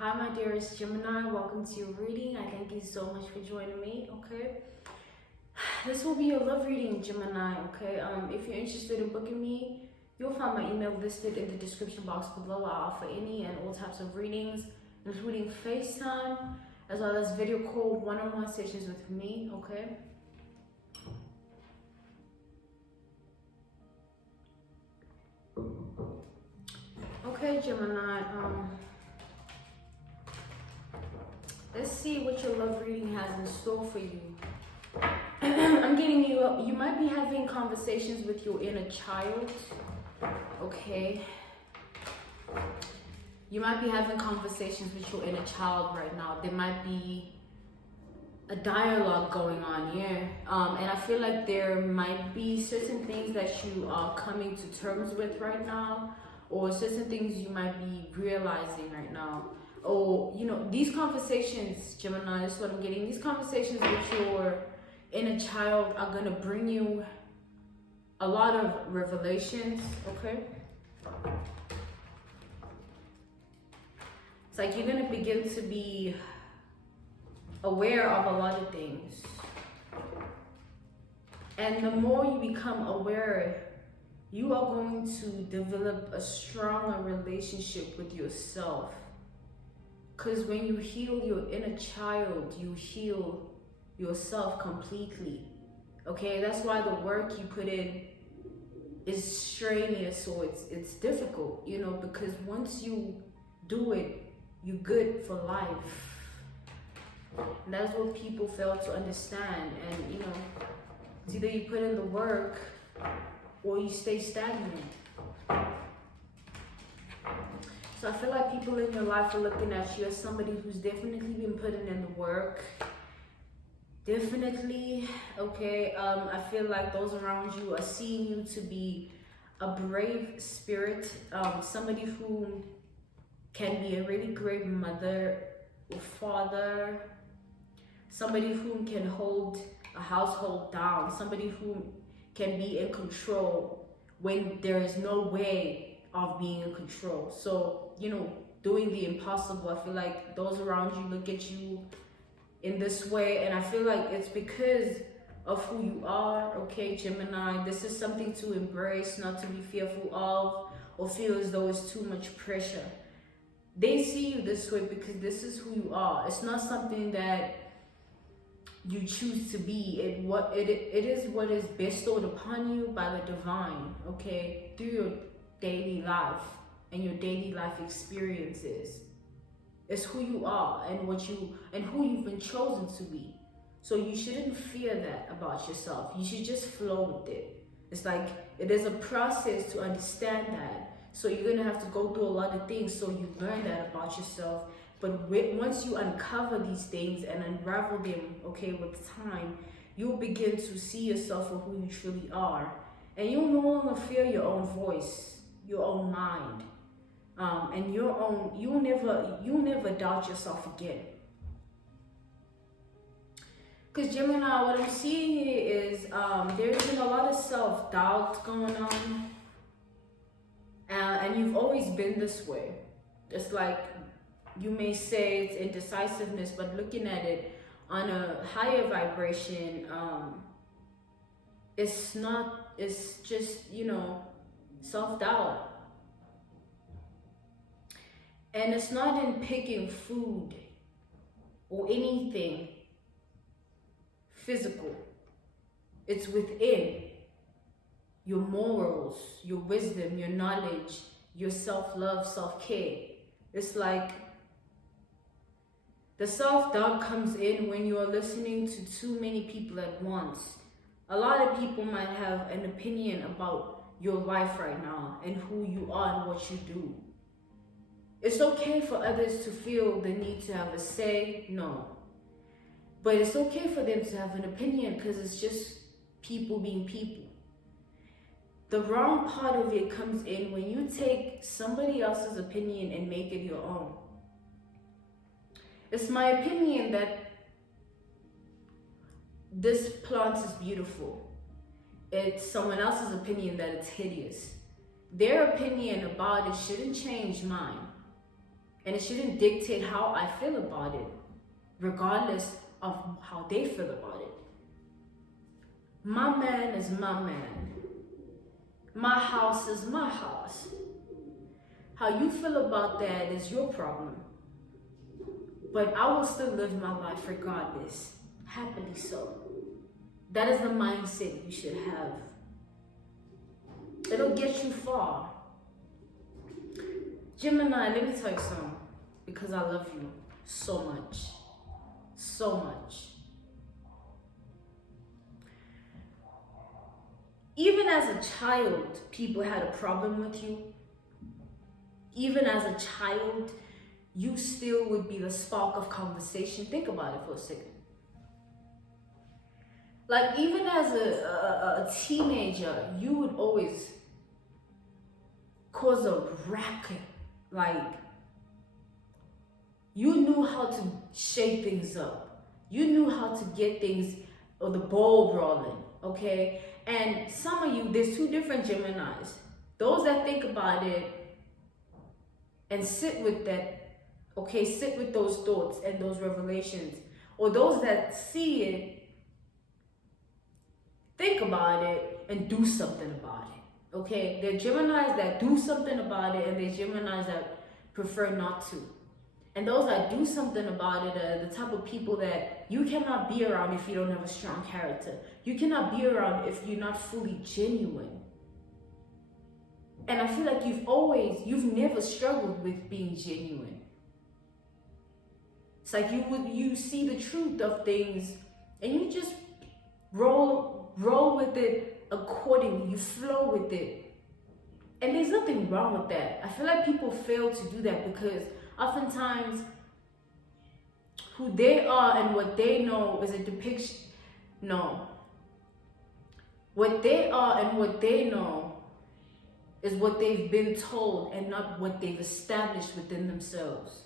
Hi, my dearest Gemini. Welcome to your reading. I thank you so much for joining me. Okay, this will be a love reading, Gemini. Okay, if you're interested in booking me, you'll find my email listed in the description box below. I offer any and all types of readings, including FaceTime, as well as video call one-on-one sessions with me. Okay. Okay, Gemini. Let's see what your love reading has in store for you. I'm getting you might be having conversations with your inner child. Okay. You might be having conversations with your inner child right now. There might be a dialogue going on here. And I feel like there might be certain things that you are coming to terms with right now, or certain things you might be realizing right now. Or, these conversations, Gemini, is what I'm getting. These conversations with your inner child are going to bring you a lot of revelations, okay? It's like you're going to begin to be aware of a lot of things. And the more you become aware, you are going to develop a stronger relationship with yourself. Because when you heal your inner child, you heal yourself completely. Okay, that's why the work you put in is strenuous, or it's difficult, because once you do it, you're good for life. And that's what people fail to understand. And it's either you put in the work or you stay stagnant. So I feel like people in your life are looking at you as somebody who's definitely been putting in the work. Definitely, okay. I feel like those around you are seeing you to be a brave spirit, somebody who can be a really great mother or father, somebody who can hold a household down, somebody who can be in control when there is no way of being in control. So, doing the impossible. I feel like those around you look at you in this way, and I feel like it's because of who you are, okay, Gemini. This is something to embrace, not to be fearful of or feel as though it's too much pressure. They see you this way because this is who you are. It's not something that you choose to be. It is what is bestowed upon you by the divine, okay, through your daily life and your daily life experiences. It's who you are and who you've been chosen to be. So you shouldn't fear that about yourself. You should just flow with it. It's like it is a process to understand that. So you're gonna have to go through a lot of things so you learn that about yourself. But once you uncover these things and unravel them, okay, with time, you'll begin to see yourself for who you truly are. And you'll no longer fear your own voice, your own mind, and you'll never doubt yourself again. Because Gemini, what I'm seeing here is there's been a lot of self-doubt going on, and you've always been this way. It's like you may say it's indecisiveness, but looking at it on a higher vibration, it's not. It's just self-doubt. And it's not in picking food or anything physical. It's within your morals, your wisdom, your knowledge, your self-love, self-care. It's like the self-doubt comes in when you are listening to too many people at once. A lot of people might have an opinion about your life right now and who you are and what you do. It's okay for others to feel the need to have a say, no. But it's okay for them to have an opinion because it's just people being people. The wrong part of it comes in when you take somebody else's opinion and make it your own. It's my opinion that this plant is beautiful. It's someone else's opinion that it's hideous. Their opinion about it shouldn't change mine. And it shouldn't dictate how I feel about it, regardless of how they feel about it. My man is my man. My house is my house. How you feel about that is your problem. But I will still live my life regardless, happily so. That is the mindset you should have. It'll get you far. Gemini, let me tell you something, because I love you so much. So much. Even as a child, people had a problem with you. Even as a child, you still would be the spark of conversation. Think about it for a second. Like, even as a teenager, you would always cause a racket. Like, you knew how to shake things up. You knew how to get things, or the ball rolling, okay? And some of you, there's two different Geminis. Those that think about it and sit with that, okay, sit with those thoughts and those revelations. Or those that see it, think about it, and do something about it, okay? There are Geminis that do something about it, and there's Geminis that prefer not to. And those that do something about it are the type of people that you cannot be around if you don't have a strong character. You cannot be around if you're not fully genuine. And I feel like you've never struggled with being genuine. It's like you see the truth of things and you just roll with it accordingly. You flow with it. And there's nothing wrong with that. I feel like people fail to do that because oftentimes who they are and what they know is a depiction. No. What they are and what they know is what they've been told and not what they've established within themselves.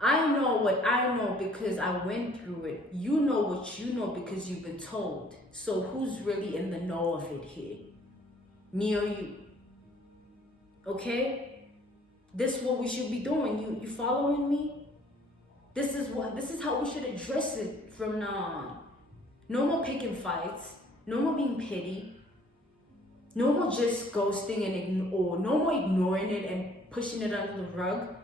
I know what I know because I went through it. You know what you know because you've been told. So who's really in the know of it here? Me or you? Okay? This is what we should be doing. You following me? This is how we should address it from now on. No more picking fights. No more being petty. No more just ghosting and ignore. No more ignoring it and pushing it under the rug.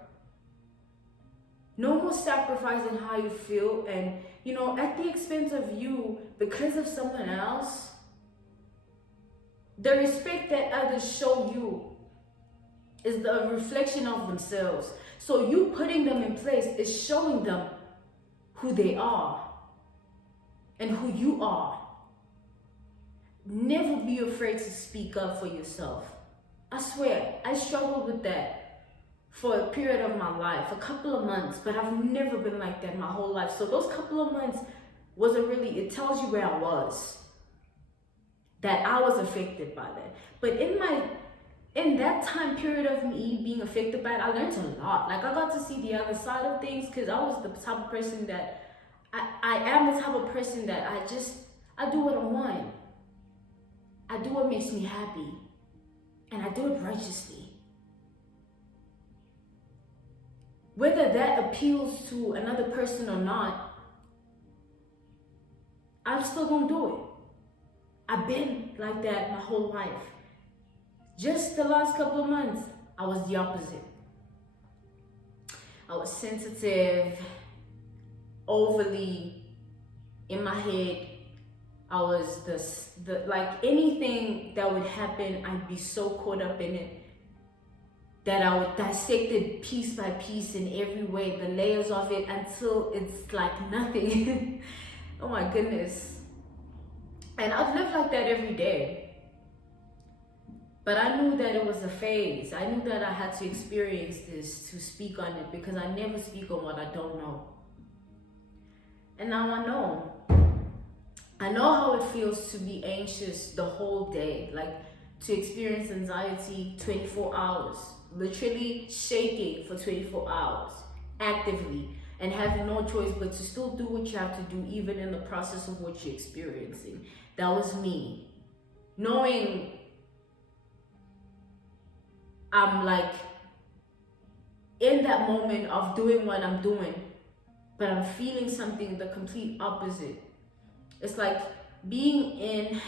No more sacrificing how you feel and, at the expense of you because of someone else. The respect that others show you is the reflection of themselves. So you putting them in place is showing them who they are and who you are. Never be afraid to speak up for yourself. I swear, I struggled with that for a period of my life, a couple of months, but I've never been like that my whole life. So those couple of months it tells you where I was, that I was affected by that. But in that time period of me being affected by it, I learned a lot. Like, I got to see the other side of things because I was the type of person that, I am the type of person that I do what I want. I do what makes me happy. And I do it righteously. Whether that appeals to another person or not, I'm still gonna do it. I've been like that my whole life. Just the last couple of months, I was the opposite. I was sensitive, overly in my head. I was like anything that would happen, I'd be so caught up in it that I would dissect it piece by piece in every way, the layers of it, until it's like nothing. Oh my goodness. And I've lived like that every day. But I knew that it was a phase. I knew that I had to experience this to speak on it because I never speak on what I don't know. And now I know. I know how it feels to be anxious the whole day, like to experience anxiety 24 hours, literally shaking for 24 hours, actively, and having no choice but to still do what you have to do even in the process of what you're experiencing. That was me. Knowing I'm like in that moment of doing what I'm doing, but I'm feeling something the complete opposite. It's like being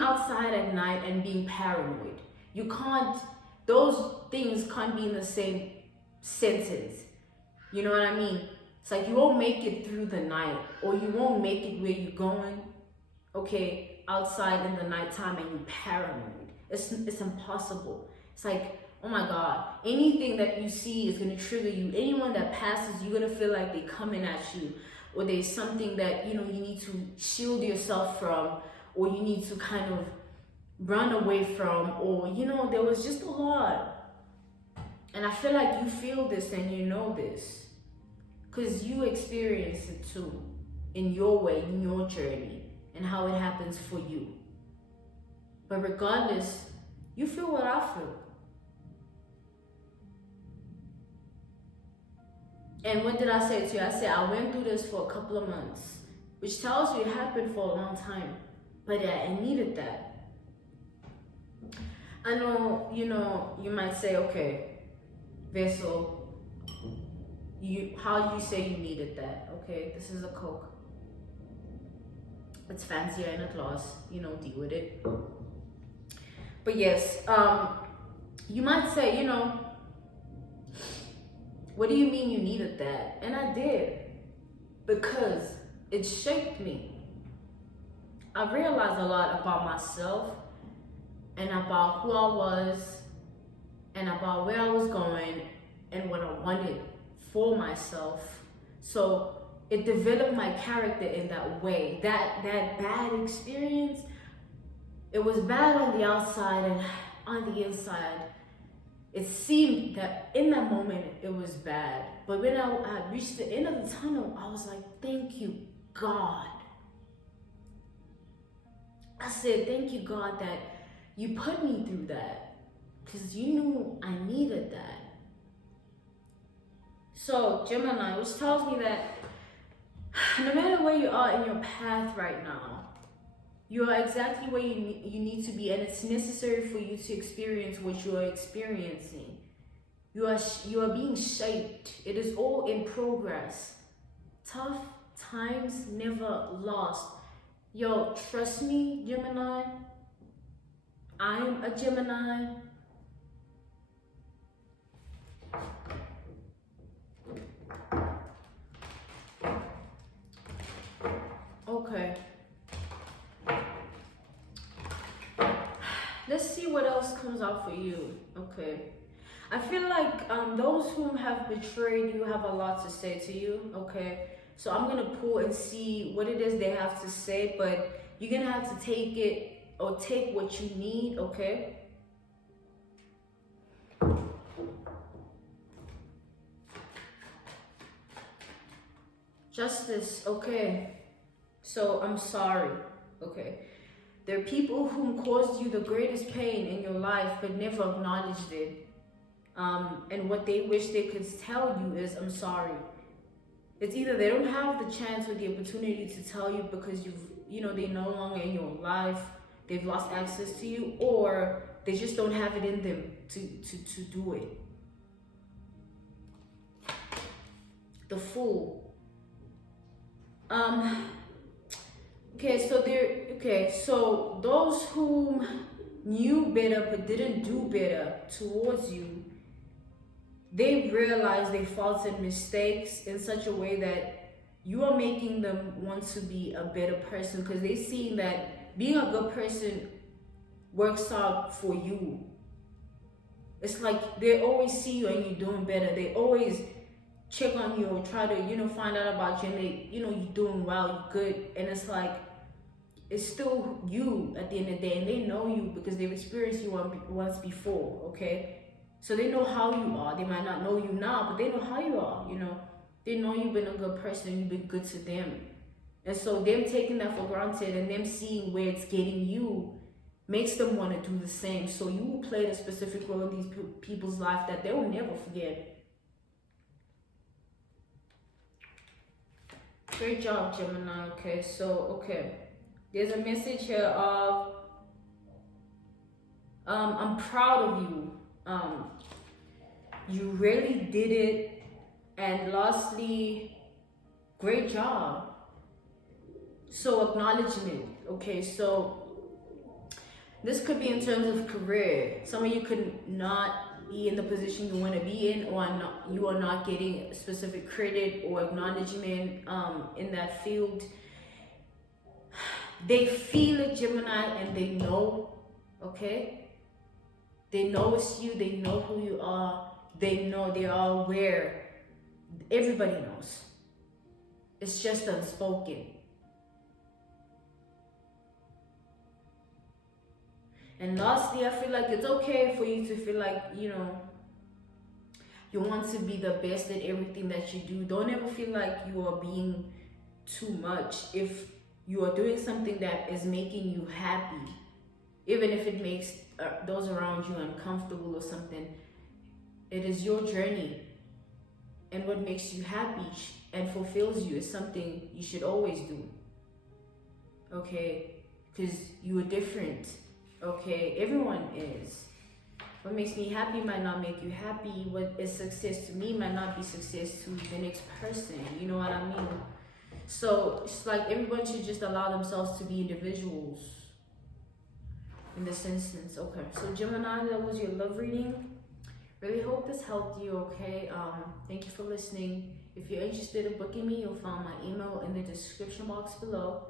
outside at night and being paranoid. You can't, those things can't be in the same sentence. You know what I mean? It's like you won't make it through the night, or you won't make it where you're going, okay, outside in the nighttime, and you're paranoid. It's impossible. It's like, oh my God, anything that you see is gonna trigger you. Anyone that passes, you're gonna feel like they're coming at you, or there's something that, you know, you need to shield yourself from, or you need to kind of run away from, or, you know, there was just a lot. And I feel like you feel this and you know this, because you experience it too, in your way, in your journey, and how it happens for you. But regardless, you feel what I feel. And what did I say to you? I said I went through this for a couple of months, which tells you it happened for a long time. But I needed that. I know, you know, you might say, okay, Vessel, how do you say you needed that? Okay, this is a Coke. It's fancier in a glass, you know, deal with it. But yes, you might say, you know, what do you mean you needed that? And I did, because it shaped me. I realized a lot about myself, and about who I was, and about where I was going, and what I wanted for myself. So it developed my character in that way. That bad experience, it was bad on the outside, and on the inside, it seemed that in that moment it was bad. But when I reached the end of the tunnel, I was like, thank you, God. I said, thank you, God, that you put me through that, because you knew I needed that. So, Gemini, which tells me that no matter where you are in your path right now, you are exactly where you need to be, and it's necessary for you to experience what you are experiencing. You are being shaped. It is all in progress. Tough times never last. Yo, trust me, Gemini. I'm a Gemini. Okay. Let's see what else comes out for you. Okay. I feel like those whom have betrayed you have a lot to say to you. Okay. So I'm going to pull and see what it is they have to say, but you're going to have to take it, or take what you need, okay? Justice, okay. So I'm sorry, okay? There are people who caused you the greatest pain in your life but never acknowledged it. And what they wish they could tell you is, I'm sorry. It's either they don't have the chance or the opportunity to tell you because they're no longer in your life, they've lost access to you, or they just don't have it in them to do it. The Fool. So those who knew better but didn't do better towards you, they realize their faults and mistakes in such a way that you are making them want to be a better person, because they see that being a good person works out for you. It's like they always see you and you're doing better. They always check on you or try to, find out about you, and they, you're doing well, you're good. And it's like, it's still you at the end of the day, and they know you because they've experienced you once before, okay? So they know how you are. They might not know you now, but they know how you are, They know you've been a good person, you've been good to them. And so them taking that for granted and them seeing where it's getting you makes them want to do the same. So you will play a specific role in these people's life that they will never forget. Great job, Gemini. Okay, there's a message here of I'm proud of you. You really did it. And lastly, great job. So acknowledgement. Okay, so this could be in terms of career. Some of you could not be in the position you want to be in, or not, you are not getting specific credit or acknowledgement in that field. They feel it, Gemini, and they know, okay? They know it's you, they know who you are, they know, they are aware. Everybody knows. It's just unspoken. And lastly, I feel like it's okay for you to feel like, you know, you want to be the best at everything that you do. Don't ever feel like you are being too much. If you are doing something that is making you happy, even if it makes those around you uncomfortable or something, it is your journey. And what makes you happy and fulfills you is something you should always do. Okay? Because you are different. Okay? Everyone is. What makes me happy might not make you happy. What is success to me might not be success to the next person. You know what I mean? So it's like everyone should just allow themselves to be individuals in this instance. Okay, so Gemini, that was your love reading. Really hope this helped you. Okay, thank you for listening. If you're interested in booking me, you'll find my email in the description box below.